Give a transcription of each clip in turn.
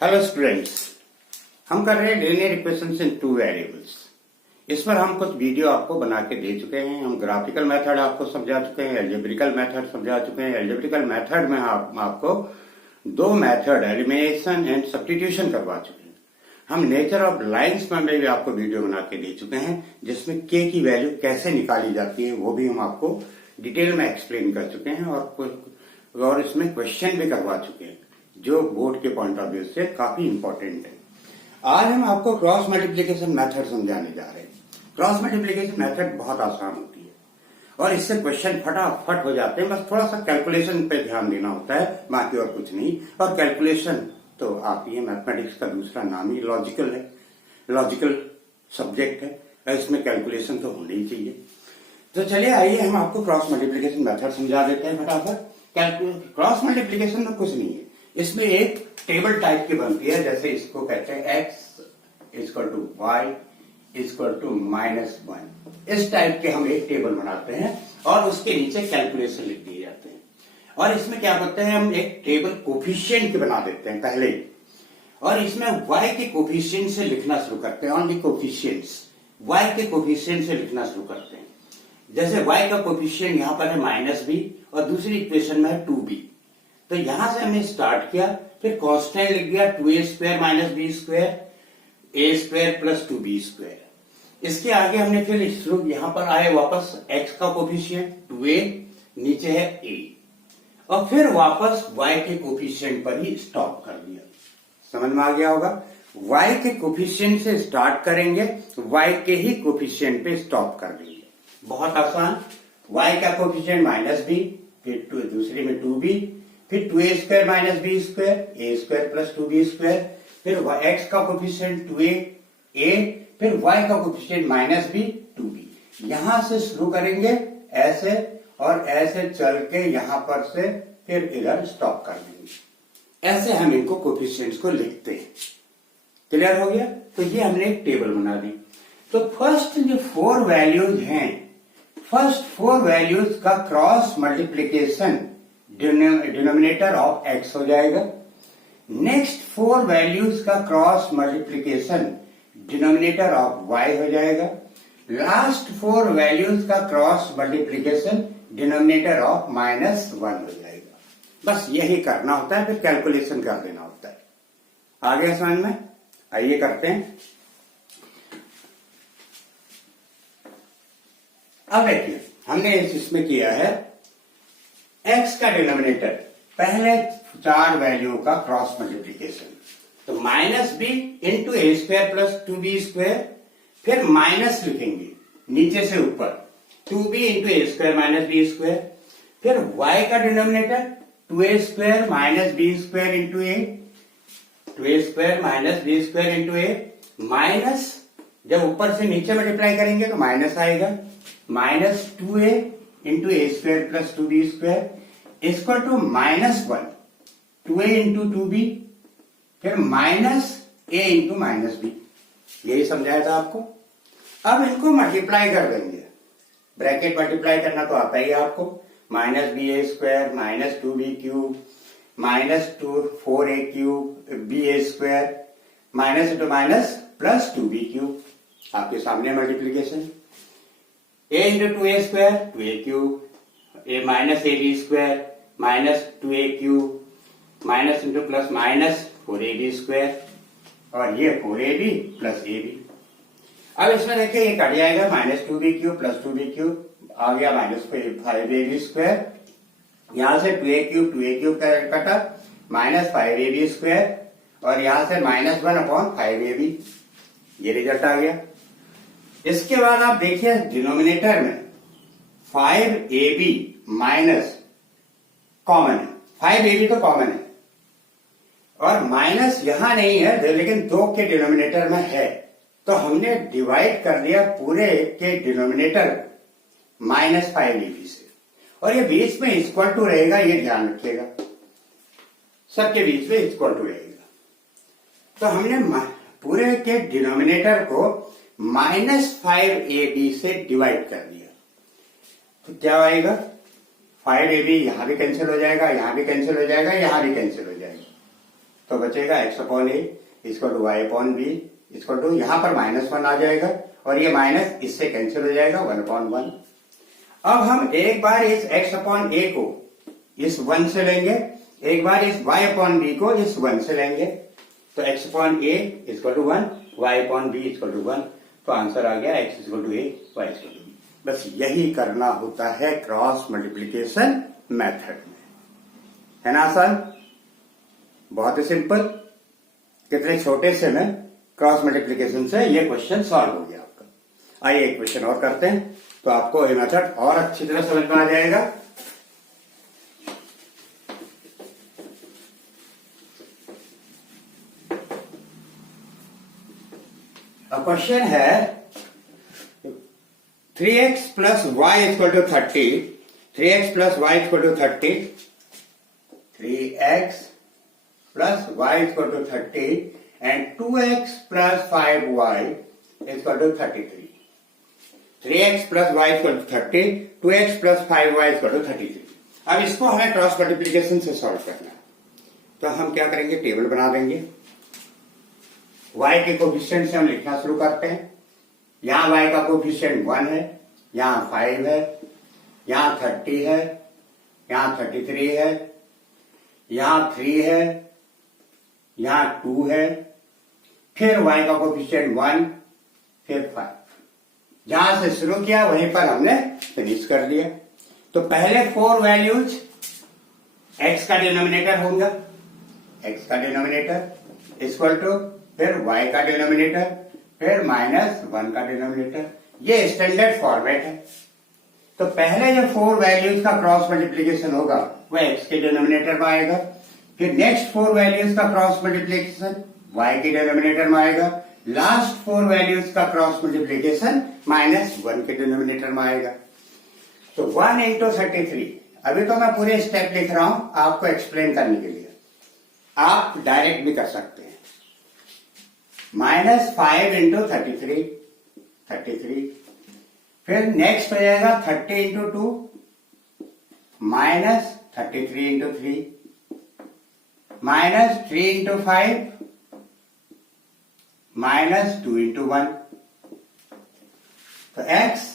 Hello students, हम कर रहे हैं लीनियर इक्वेशंस इन टू वेरिएबल्स। इस पर हम कुछ वीडियो आपको बना के दे चुके हैं। हम ग्राफिकल मेथड आपको समझा चुके हैं, एल्जेब्रिकल मेथड समझा चुके हैं। एल्जेब्रिकल मेथड में हम आपको दो मेथड एलिमिनेशन एंड सब्स्टिट्यूशन करवा चुके हैं। हम नेचर ऑफ लाइन्स में भी आपको वीडियो बना के दे चुके हैं, जिसमें के की वैल्यू कैसे निकाली जाती है वो भी हम आपको डिटेल में एक्सप्लेन कर चुके हैं और इसमें क्वेश्चन भी करवा चुके हैं जो बोर्ड के पॉइंट ऑफ व्यू से काफी इंपॉर्टेंट है। आज हम आपको क्रॉस मल्टीप्लिकेशन मेथड समझाने जा रहे हैं। क्रॉस मल्टीप्लिकेशन मेथड बहुत आसान होती है और इससे क्वेश्चन फटाफट हो जाते हैं। बस थोड़ा सा कैलकुलेशन पे ध्यान देना होता है, बाकी और कुछ नहीं। और कैलकुलेशन तो आती है, मैथमेटिक्स का दूसरा नाम ही लॉजिकल है, लॉजिकल सब्जेक्ट है। इसमें कैलकुलेशन तो होनी ही चाहिए। तो चलिए आइए हम आपको क्रॉस मल्टीप्लिकेशन मेथड समझा देते हैं फटाफट। क्रॉस मल्टीप्लिकेशन में कुछ नहीं है, इसमें एक टेबल टाइप की बनती है। जैसे इसको कहते हैं x equal to y equal to -1। इस टाइप के हम एक टेबल बनाते हैं और उसके नीचे कैलकुलेशन लिख दिए जाते हैं। और इसमें क्या करते हैं, हम एक टेबल कोफिशिएंट की बना देते हैं पहले ही, और इसमें y के कोफिशिएंट से लिखना शुरू करते हैं। ओनली कोफिशिएंट्स, y के कोफिशिएंट से लिखना शुरू करते हैं। जैसे y का कोफिशिएंट यहां पर है -b और दूसरी इक्वेशन में है 2b। तो यहां से हमने स्टार्ट किया, फिर कांस्टेंट लिख दिया 2a square minus B square a square plus 2b square. इसके आगे हमने फिर यहां पर आए वापस x का कोफिशिएंट 2a, नीचे है a, और फिर वापस y के कोफिशिएंट पर ही स्टॉप कर दिया। समझ में आ गया होगा। y के कोफिशिएंट से स्टार्ट करेंगे, y के ही कोफिशिएंट पे स्टॉप कर देंगे। बहुत आसान। y का कोफिशिएंट -b, फिर दूसरे में 2b, फिर 2a square minus B square a square plus 2b square, फिर x का कोफिशिएंट 2a, फिर y का कोफिशिएंट -b 2b। यहां से शुरू करेंगे ऐसे और ऐसे चल के यहां पर से फिर इधर स्टॉप कर देंगे। ऐसे हम इनको कोफिशिएंट्स को लिखते हैं। क्लियर हो गया। तो ये हमने एक टेबल बना दी। तो फर्स्ट जो 4 वैल्यूज हैं, फर्स्ट 4 वैल्यूज का cross multiplication denominator of x हो जाएगा। नेक्स्ट 4 वैल्यूज का cross multiplication denominator of y हो जाएगा। लास्ट 4 वैल्यूज का क्रॉस मल्टीप्लीकेशन डिनोमिनेटर ऑफ -1 हो जाएगा। बस यही करना होता है, फिर कैलकुलेशन कर देना होता है। आगे समझ में आइए करते हैं। अब देखिए हमने इसमें किया है x का डिनोमिनेटर, पहले 4 वैल्यू का क्रॉस मल्टीप्लीकेशन। तो -b इंटू ए स्क्वायर प्लस 2b स्क्वायर, फिर माइनस लिखेंगे नीचे से ऊपर 2b इंटू ए स्क्वायर माइनस बी स्क्वायर, फिर y का denominator 2a square minus B square into A, 2a square minus B square into A, minus जब ऊपर से नीचे मल्टीप्लाई करेंगे तो माइनस आएगा, -2a into A square plus 2b square equal to -1, 2a into 2b, फिर -a into -b। यही समझाया था आपको। अब इनको मल्टीप्लाई कर देंगे। ब्रैकेट मल्टीप्लाई करना तो आता ही है आपको। -ba square minus 2b cube minus 4a cube ba square minus into minus plus 2b cube. आपके सामने multiplication. a into 2a square 2a cube, a minus ab square minus 2a cube minus into plus minus 4ab square, और ये 4ab plus ab। अब इसमें देखिए ये cut जाएगा, -2b cube plus 2b cube आ गया -5ab स्क्वायर। यहां से 2a क्यूब कटा -5ab स्क्वायर, और यहां से -1/5ab। ये रिजल्ट आ गया। इसके बाद आप देखिए डिनोमिनेटर में 5ab माइनस कॉमन है, 5ab तो कॉमन है, और माइनस यहां नहीं है लेकिन 2 के डिनोमिनेटर में है। तो हमने डिवाइड कर दिया पूरे के डिनोमिनेटर -5ab से, और ये बीच में इक्वल टू रहेगा, ये ध्यान रखिएगा, सबके बीच में इक्वल टू रहेगा। तो हमने पूरे के डिनोमिनेटर को -5ab से डिवाइड कर दिया। तो क्या आएगा, 5ab यहां भी कैंसिल हो जाएगा, यहां भी कैंसिल हो जाएगा, यहां भी कैंसिल हो जाएगा। तो तो बचेगा x upon a equal to y upon B equal to, यहाँ पर -1 आ जाएगा और ये माइनस इससे कैंसिल हो जाएगा 1/1। अब हम एक बार इस x अपॉन ए को इस 1 से लेंगे, एक बार इस y अपॉन बी को इस 1 से लेंगे, तो x upon a equal to 1, y upon B equal to 1, तो आंसर आ गया x equal to a, y equal to b. बस यही करना होता है क्रॉस मल्टीप्लीकेशन मेथड में, है ना आसान, बहुत ही सिंपल। कितने छोटे से में क्रॉस मल्टीप्लीकेशन से ये क्वेश्चन सॉल्व हो गया आपका। आइए एक क्वेश्चन और करते हैं तो आपको ये मेथड और अच्छी तरह समझ में आ जाएगा। क्वेश्चन है 3x plus y equal to 30, 3x plus y equal to 30, 3x plus y equal to 30 and 2x plus 5y equal to 33. 3x plus y equal to 30, 2x plus 5y equal to 33. अब इसको हमें cross multiplication से solve करना है, तो हम क्या करेंगे, टेबल बना देंगे। y के कोफिशिएंट से हम लिखना शुरू करते हैं। यहां y का कोफिशिएंट 1 है, यहां 5 है, यहां 30 है, यहां 33 है, यहां 3 है, यहां 2 है, फिर y का कोफिशिएंट 1, फिर 5। जहां से शुरू किया वहीं पर हमने फिनिश कर दिया। तो पहले 4 वैल्यूज x का डिनोमिनेटर होगा, x का डिनोमिनेटर इक्वल टू, फिर y का डिनोमिनेटर, फिर -1 का डिनोमिनेटर। ये स्टैंडर्ड फॉर्मेट है। तो पहले जो 4 वैल्यूज का क्रॉस मल्टीप्लीकेशन होगा वह x के डिनोमिनेटर में आएगा, फिर नेक्स्ट 4 वैल्यूज का क्रॉस मल्टीप्लीकेशन y के डिनोमिनेटर में आएगा, लास्ट 4 वैल्यूज का क्रॉस मल्टीप्लीकेशन -1 के डिनोमिनेटर में आएगा। तो 1 into 33, अभी तो मैं पूरे स्टेप लिख रहा हूं आपको एक्सप्लेन करने के लिए, आप डायरेक्ट भी कर सकते हैं। -5 into 33, 33, फिर नेक्स्ट हो जाएगा 30 into 2, -33 into 3, -3 into 5, -2 into 1। तो x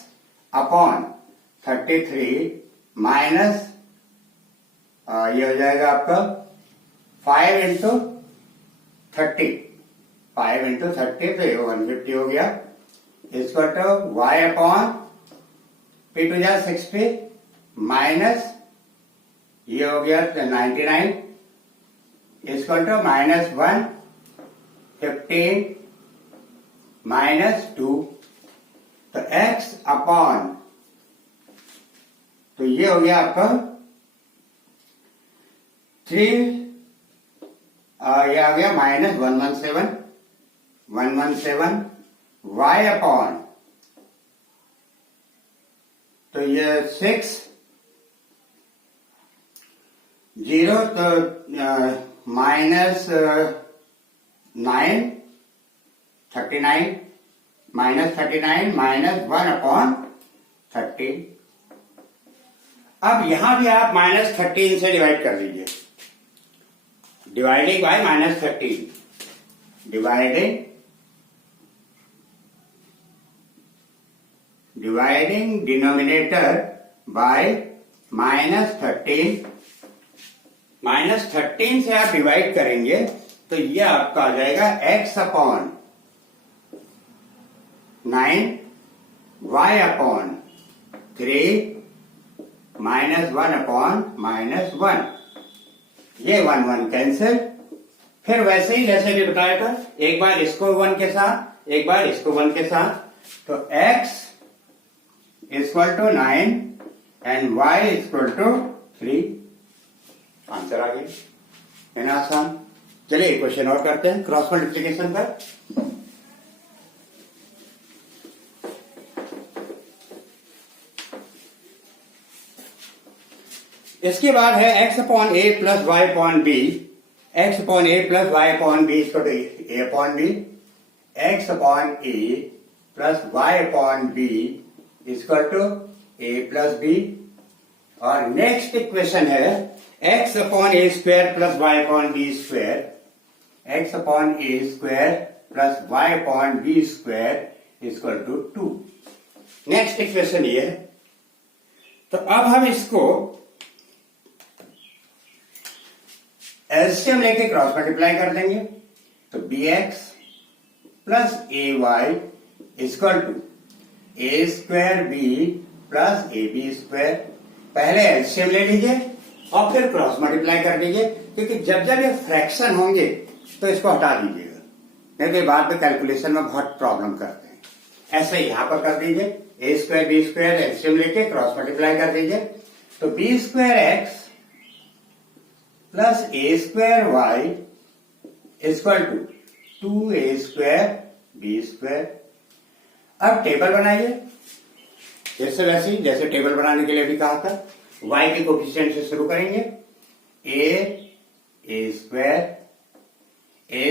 अपॉन 33 माइनस ये हो जाएगा आपका 5 into 30, 5 into 30 तो ये 150 हो गया। इसको तो y अपॉन p टू जा 60 माइनस ये हो गया 99, इसको तो -1, 15 -2, तो x अपॉन, तो ये हो गया आपका 3, ये आ गया -117, 117 y अपॉन, तो ये 6, 0 तो -9, 39, -39 -1 अपॉन 13। अब यहां भी आप -13 से डिवाइड कर लीजिए, dividing by -13, dividing denominator bye -13, -13 से आप डिवाइड करेंगे तो ये आपका आ जाएगा x upon 9, y upon 3, -1 upon -1, ये 1 1 कैंसिल। फिर वैसे ही जैसे भी बताया था, एक बार इसको 1 के साथ, एक बार इसको 1 के साथ, तो x equal to 9 and y equal to 3, answer आ गया, है ना आसान। चलिए क्वेश्चन और करते हैं क्रॉस मल्टीप्लीकेशन पर। इसके बाद है x upon A plus Y upon B, x upon A plus Y upon B इसको A upon B, x upon A plus Y upon B equal to A plus B. और next equation है x upon A square plus Y upon B square x upon A square plus y upon B square equal to 2। Next equation ये है। तो अब हम इसको LCM लेके cross multiply कर देंगे। तो bx plus a y equal to A square B plus A B square. पहले एलसीएम ले लीजिए और फिर क्रॉस मल्टीप्लाई कर लीजिए, क्योंकि जब जब ये फ्रैक्शन होंगे तो इसको हटा दीजिएगा, नहीं तो बाद में कैलकुलेशन में बहुत प्रॉब्लम करते हैं। ऐसे यहां पर कर दीजिए, a square B square LCM लेके क्रॉस मल्टीप्लाई कर दीजिए। तो b square x plus a square y equal to 2a square B square. अब टेबल बनाइए जैसे वैसे ही, जैसे टेबल बनाने के लिए भी कहा था। y के कोफिशिएंट से शुरू करेंगे। A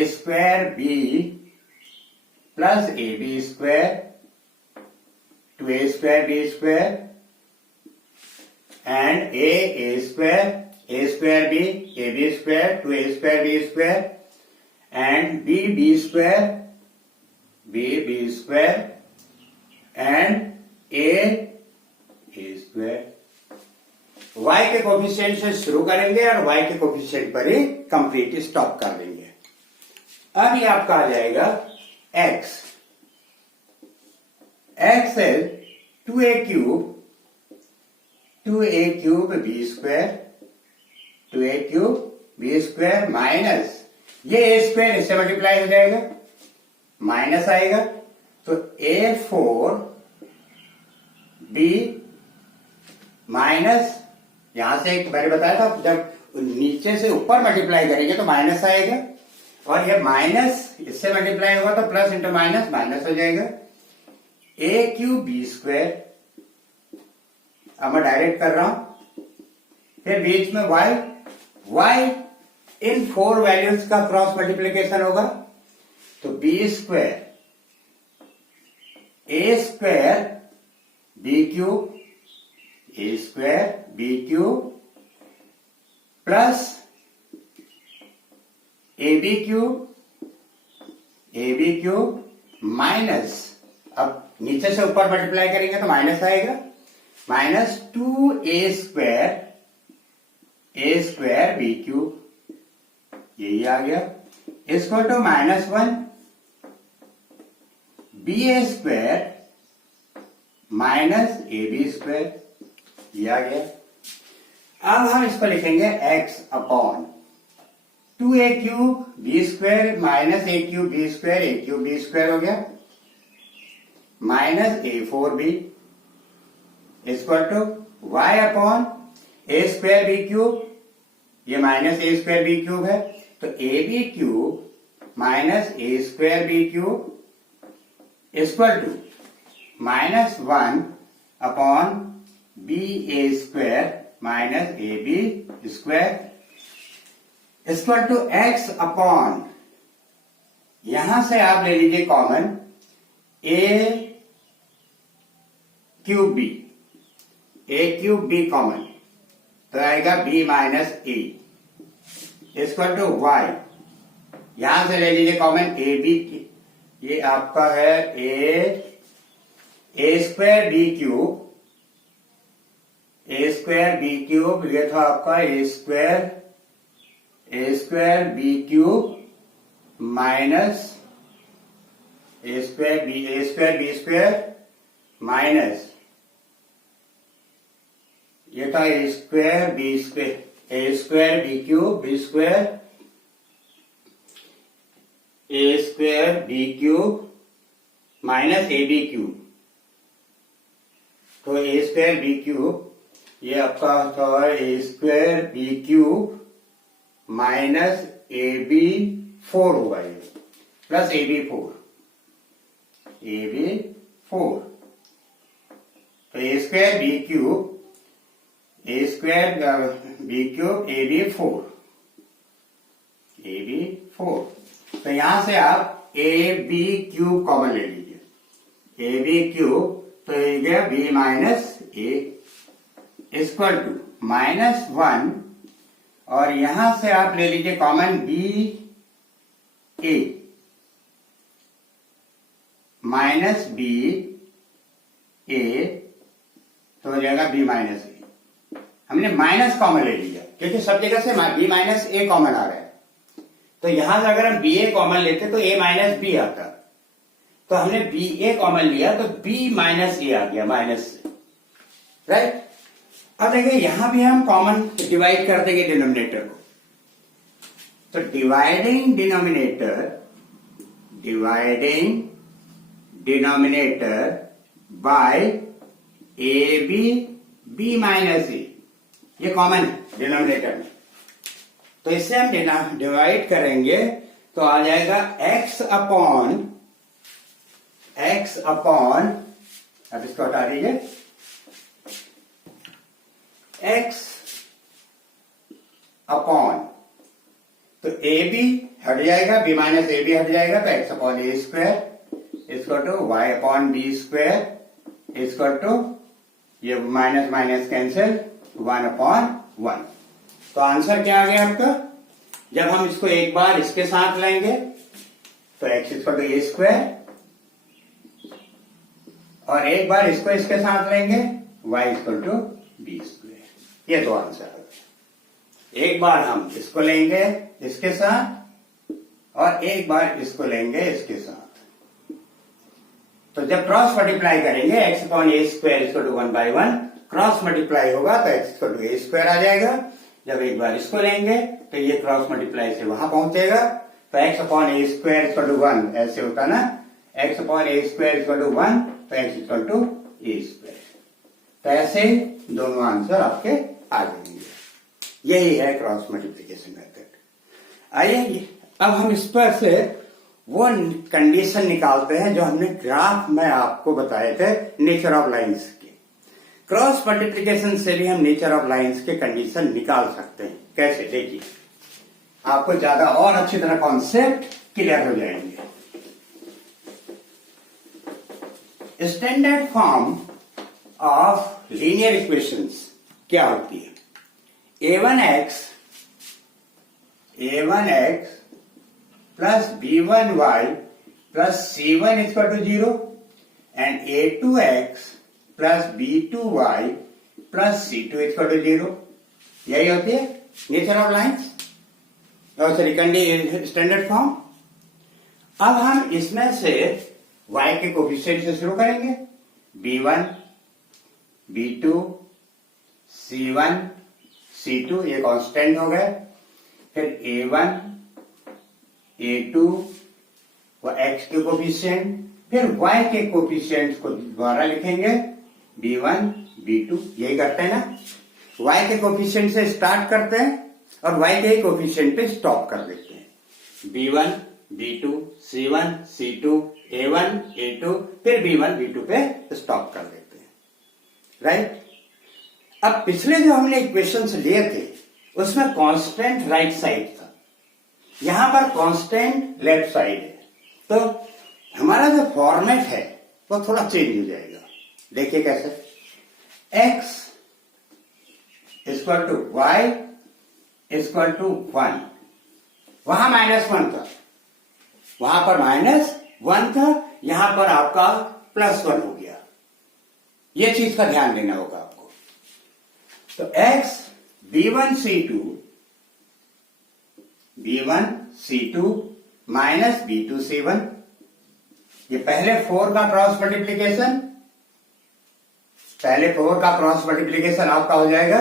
square B plus A B square 2a square B square and A square B square 2a square B square and B square B square and A square. y के coefficient से शुरू करेंगे और y के coefficient पर ही complete stop कर देंगे। अब ये आपका आ जाएगा x is 2a cube B square minus ये ए स्क्वायर इससे मल्टीप्लाई हो जाएगा, माइनस आएगा। तो a4 बी माइनस, यहां से एक मैंने बताया था जब नीचे से ऊपर मल्टीप्लाई करेंगे तो माइनस आएगा, और ये माइनस इससे मल्टीप्लाई होगा तो प्लस इंटू माइनस माइनस हो जाएगा। ए क्यूब बी स्क्वायर, अब मैं डायरेक्ट कर रहा हूं, फिर बीच में y इन 4 वैल्यूज का क्रॉस मल्टीप्लीकेशन होगा। तो b square a square B cube plus A B cube minus, अब नीचे से ऊपर मल्टीप्लाई करेंगे तो माइनस आएगा, minus 2a square B cube, यही आ गया, equal to -1 B A square minus A B square, ये आ गया। अब हम इसको लिखेंगे x upon 2a cube B square minus A cube B square हो गया, minus a4 B equal to y upon A square B cube, ये minus A square B cube है, तो A B cube minus A square B cube equal to -1 upon B A square minus A B square equal to x upon, यहां से आप ले लीजिए common a cube b common, तो आएगा b minus a equal to y, यहां से ले लीजिए कॉमन ए बी, ये आपका है ए स्क्वायर बी क्यूब, ये था आपका A square B cube minus A square B square minus, ये था A square B cube minus A B cube, तो ए स्क्वायर बी क्यूब ये आपका था A square B cube minus A B 4 होगा, ये प्लस ए बी 4, तो A square B cube A B 4, तो यहां से आप ए बी क्यूब कॉमन ले लीजिए, ए बी क्यूब, तो ये गया b minus a equal to -1, और यहां से आप ले लीजिए common a minus b a तो हो जाएगा बी माइनस ए। हमने माइनस कॉमन ले लिया क्योंकि सब जगह से बी माइनस ए कॉमन आ रहा है, तो यहां से अगर हम बी ए कॉमन लेते तो ए माइनस बी आता, तो हमने बी ए कॉमन लिया तो बी माइनस ए आ गया माइनस से, राइट। अब देखिए यहां भी हम कॉमन डिवाइड कर देंगे डिनोमिनेटर को, तो dividing denominator by A B minus A, ये कॉमन है डिनोमिनेटर में, तो इससे हम डिवाइड करेंगे तो आ जाएगा x अपॉन अब इसको हटा दीजिए, x अपॉन तो ए बी हट जाएगा, बी माइनस ए बी हट जाएगा, तो x अपॉन ए स्क्वायर इसको टू वाई अपॉन बी स्क्वायर इसको टू ये माइनस माइनस कैंसिल 1 अपॉन 1। तो आंसर क्या आ गया आपका, जब हम इसको एक बार इसके साथ लेंगे तो x equal to A square और एक बार इसको इसके साथ लेंगे y equal to b square. ये दो आंसर है, एक बार हम इसको लेंगे इसके साथ और एक बार इसको लेंगे इसके साथ, तो जब क्रॉस मल्टीप्लाई करेंगे x upon A square equal to 1/1 cross multiply होगा तो x equal to A square आ जाएगा। जब एक बार इसको लेंगे तो ये क्रॉस मल्टीप्लाई से वहां पहुंचेगा, तो x upon A square equal to 1 ऐसे होता ना, x upon A square equal to 1 तो x equal to A square, तो ऐसे ही दोनों आंसर आपके आ जाएंगे। यही है क्रॉस मल्टीप्लिकेशन मेथड। आइए अब हम इस पर से वो कंडीशन निकालते हैं जो हमने ग्राफ में आपको बताए थे नेचर ऑफ लाइंस के। क्रॉस मल्टीप्लिकेशन से भी हम नेचर ऑफ लाइंस के कंडीशन निकाल सकते हैं। कैसे, देखिए आपको ज्यादा और अच्छी तरह कॉन्सेप्ट क्लियर हो जाएंगे। Standard form of linear equations क्या होती है, a1x plus b1y plus c1 is equal to 0 and a2x plus b2y plus c2 is equal to 0। यही होती है नेचर ऑफ लाइंस और स्टैंडर्ड फॉर्म। अब हम इसमें से y के कोफिशिएंट से शुरू करेंगे, b1 b2 c1 c2 ये कांस्टेंट हो गए, फिर a1 a2 वो x के कोफिशिएंट, फिर y के कोफिशिएंट को द्वारा लिखेंगे b1 b2, यही करते हैं ना। y के कोफिशिएंट से स्टार्ट करते हैं और y के कोफिशिएंट पे स्टॉप कर देते हैं, b1 b2 c1 c2 a1 a2 फिर b1 b2 पे स्टॉप कर देते हैं, राइट। अब पिछले जो हमने इक्वेशंस लिए थे उसमें कांस्टेंट राइट साइड था, यहां पर कांस्टेंट लेफ्ट साइड है, तो हमारा जो फॉर्मेट है वो थोड़ा चेंज हो जाएगा। देखिए कैसे, x equal to y equal to 1, वहां -1 था, वहां पर -1 था, यहां पर आपका +1 हो गया। ये चीज का ध्यान देना होगा आपको। तो x b1 c2 minus b2 c1, ये पहले 4 का क्रॉस मल्टीप्लीकेशन, पहले 4 का क्रॉस मल्टीप्लीकेशन आपका हो जाएगा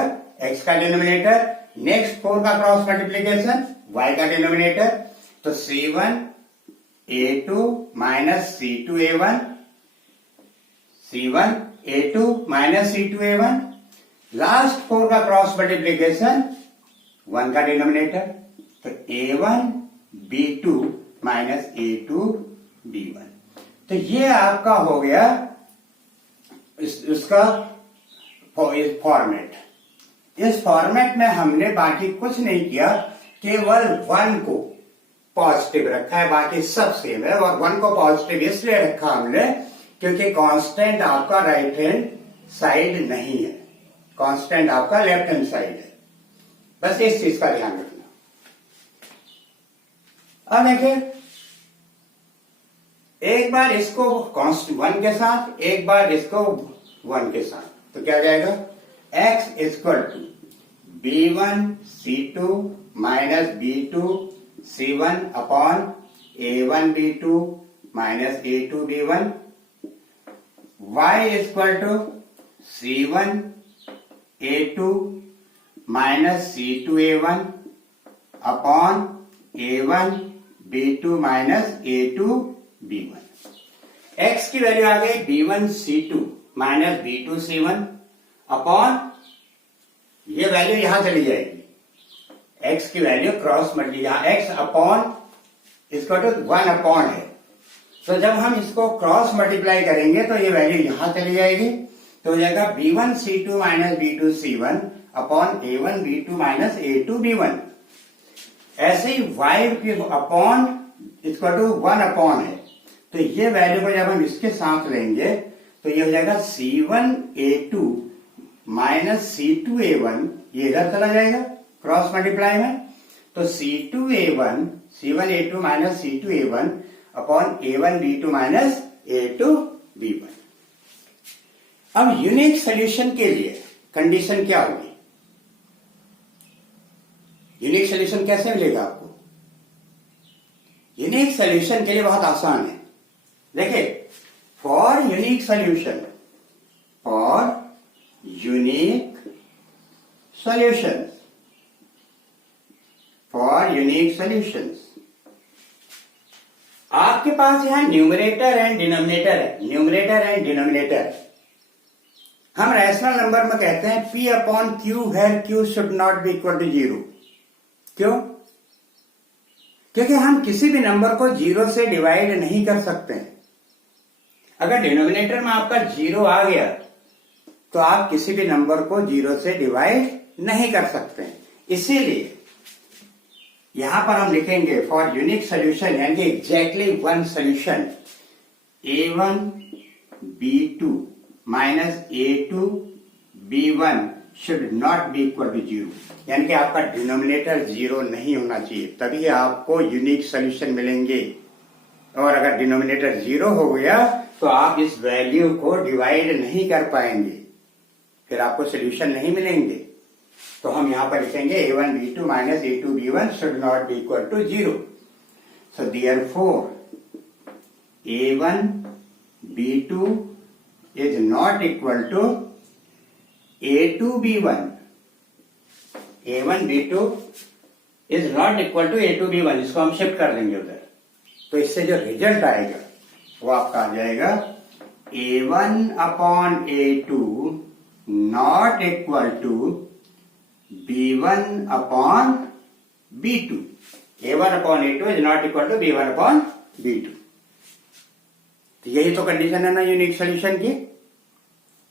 x का डिनोमिनेटर, नेक्स्ट 4 का क्रॉस मल्टीप्लीकेशन y का डिनोमिनेटर, तो c1 a2 minus c2 a1 c1 a2 minus c2 a1, last 4 का क्रॉस मल्टीप्लीकेशन 1 का डिनोमिनेटर, तो a1 b2 minus a2 b1। तो ये आपका हो गया इसका फॉर्मेट। इस फॉर्मेट में हमने बाकी कुछ नहीं किया, केवल 1 को पॉजिटिव रखा है, बाकी सब सेम है। और 1 को पॉजिटिव इसलिए रखा हमने क्योंकि कांस्टेंट आपका राइट हैंड साइड नहीं है, कांस्टेंट आपका लेफ्ट हैंड साइड है, बस इस चीज का ध्यान रखना। अब देखिए एक बार इसको कॉन्स्ट 1 के साथ, एक बार इसको 1 के साथ, तो क्या जाएगा x equal to b1c2 minus b2c1 upon a1b2 minus a2b1, y equal to c1 a2 minus c2a1 upon a1 b2 minus a2 b1। x की वैल्यू आ गई b1c2 माइनस b2c1 अपॉन, ये वैल्यू यहां चली जाएगी, x की value cross multi, यहां x upon इसको तो 1 अपॉन है, तो जब हम इसको क्रॉस मल्टीप्लाई करेंगे तो ये वैल्यू यहां चली जाएगी, तो हो जाएगा b1c2 minus b2c1 upon a1 b2 minus a2 b1। ऐसे ही y की अपॉन इसको टू 1 अपॉन है, तो ये वैल्यू को जब हम इसके साथ लेंगे तो ये हो जाएगा c1a2 माइनस c2a1, ये इधर चला जाएगा क्रॉस मल्टीप्लाई में, तो c2a1 c1a2 minus c2a1 upon a1 b2 minus a2 b1। अब यूनिक सॉल्यूशन के लिए कंडीशन क्या होगी, यूनिक सॉल्यूशन कैसे मिलेगा आपको? यूनिक सॉल्यूशन के लिए बहुत आसान है, देखिए for unique solution, for unique solutions, for unique solutions, आपके पास यहां न्यूमरेटर एंड डिनोमिनेटर है, न्यूमरेटर एंड डिनोमिनेटर। हम रैशनल नंबर में कहते हैं p upon q where q should not be equal to 0। क्यों? क्योंकि हम किसी भी नंबर को 0 से डिवाइड नहीं कर सकते हैं। अगर डिनोमिनेटर में आपका 0 आ गया तो आप किसी भी नंबर को 0 से डिवाइड नहीं कर सकते हैं। इसीलिए यहां पर हम लिखेंगे फॉर यूनिक सोल्यूशन, यानी exactly one solution, a1 b2 minus a2 b1 should not be equal to 0, यानी कि आपका डिनोमिनेटर 0 नहीं होना चाहिए, तभी आपको यूनिक सोल्यूशन मिलेंगे। और अगर डिनोमिनेटर 0 हो गया तो आप इस वैल्यू को डिवाइड नहीं कर पाएंगे, फिर आपको सोल्यूशन नहीं मिलेंगे। तो हम यहां पर लिखेंगे a1 b2 minus a2 b1 should not be equal to 0। So therefore a1 b2 is not equal to a2 b1, a1 b2 is not equal to a2 b1। इसको हम शिफ्ट कर देंगे उधर, तो इससे जो रिजल्ट आएगा वो आपका आ जाएगा a1 upon a2 not equal to b1 upon b2। a1 upon a2 is not equal to b1 upon b2। तो यही तो कंडीशन है ना यूनिक सोल्यूशन की,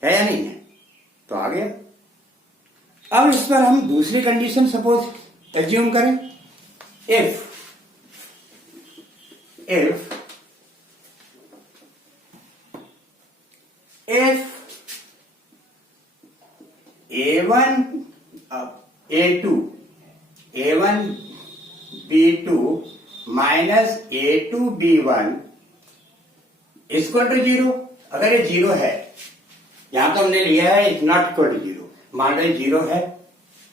है या नहीं है? तो आ गया। अब इस पर हम दूसरी कंडीशन सपोज एज्यूम करें, if a1 b2 minus a2 b1 equal to 0। अगर ये 0 है, यहां तो हमने लिया है इज नॉट इक्वल टू 0, मान लो 0 है।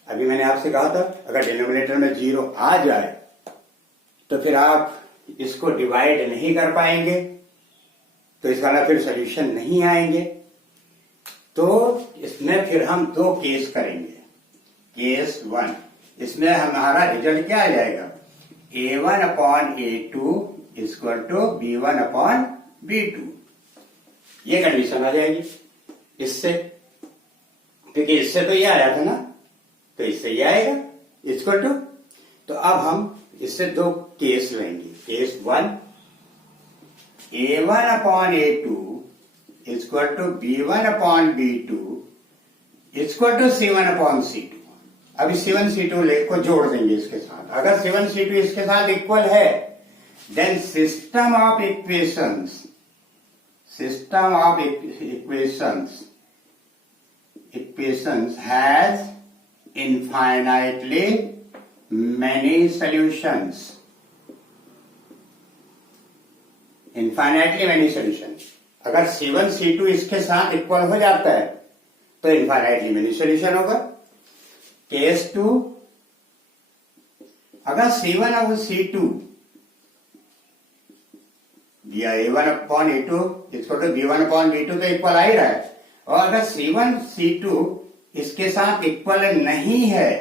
अभी मैंने आपसे कहा था अगर डिनोमिनेटर में 0 आ जाए तो फिर आप इसको डिवाइड नहीं कर पाएंगे, तो इसका फिर सोल्यूशन नहीं आएंगे। तो इसमें फिर हम दो केस करेंगे। केस 1, इसमें हमारा रिजल्ट क्या आ जाएगा, a1 upon a2 equal to b1 upon b2। ये कंडीशन आ जाएगी इससे, क्योंकि इससे तो ये आया था ना, तो इससे ये आएगा इक्वल टू। तो अब हम इससे दो केस लेंगे। Case 1, a1 upon a2 equal to b1 upon b2 equal to c1 upon c2। अभी c1 c2 को जोड़ देंगे इसके साथ। अगर c1 c2 इसके साथ इक्वल है, then system of equations has infinitely many solutions. Infinitely many solution. अगर C1 C2 इसके साथ इक्वल हो जाता है तो इनफाइनाइटली मैनी सोल्यूशन होगा। केस 2, अगर C1 और C2 दिया A1 अपॉन A2 इसको तो B1 अपॉन B2 तो इक्वल आ ही रहा है, और अगर C1 C2 इसके साथ इक्वल नहीं है,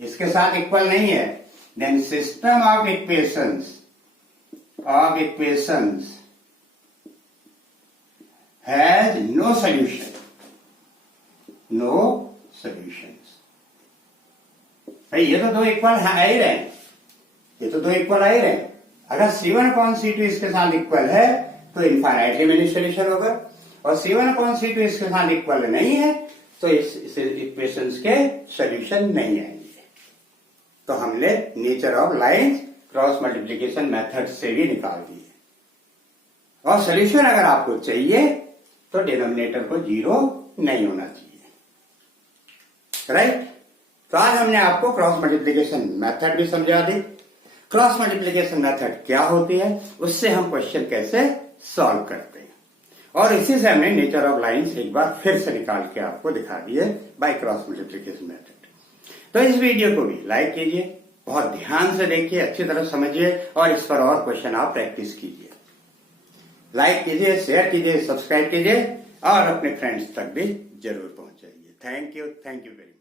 इसके साथ इक्वल नहीं है, then system of equations has no solution, no solutions. भाई ये तो दो इक्वल आ ही रहे हैं, ये तो दो इक्वल आ ही रहे हैं। अगर C1 अपॉन C2 इसके साथ इक्वल है तो इनफाइनाइटली मेनी सोल्यूशन होगा, और C1 अपॉन C2 इसके साथ इक्वल नहीं है तो इस इक्वेशंस के सॉल्यूशन नहीं आएंगे। तो हमने nature of lines cross multiplication method से भी निकाल दिए, और सॉल्यूशन अगर आपको चाहिए तो डिनोमिनेटर को 0 नहीं होना चाहिए, राइट। तो आज हमने आपको क्रॉस मल्टीप्लिकेशन मेथड भी समझा दी। क्रॉस मल्टीप्लिकेशन मेथड क्या होती है, उससे हम क्वेश्चन कैसे सॉल्व करते हैं, और इसी से हमने नेचर ऑफ लाइंस एक बार फिर से निकाल के आपको दिखा दिए बाय क्रॉस मल्टीप्लिकेशन मेथड। तो इस वीडियो को भी लाइक कीजिए, बहुत ध्यान से देखिए, अच्छी तरह समझिए, और इस पर और क्वेश्चन आप प्रैक्टिस कीजिए। लाइक कीजिए, शेयर कीजिए, सब्सक्राइब कीजिए, और अपने फ्रेंड्स तक भी जरूर पहुंचाइए। Thank you very much.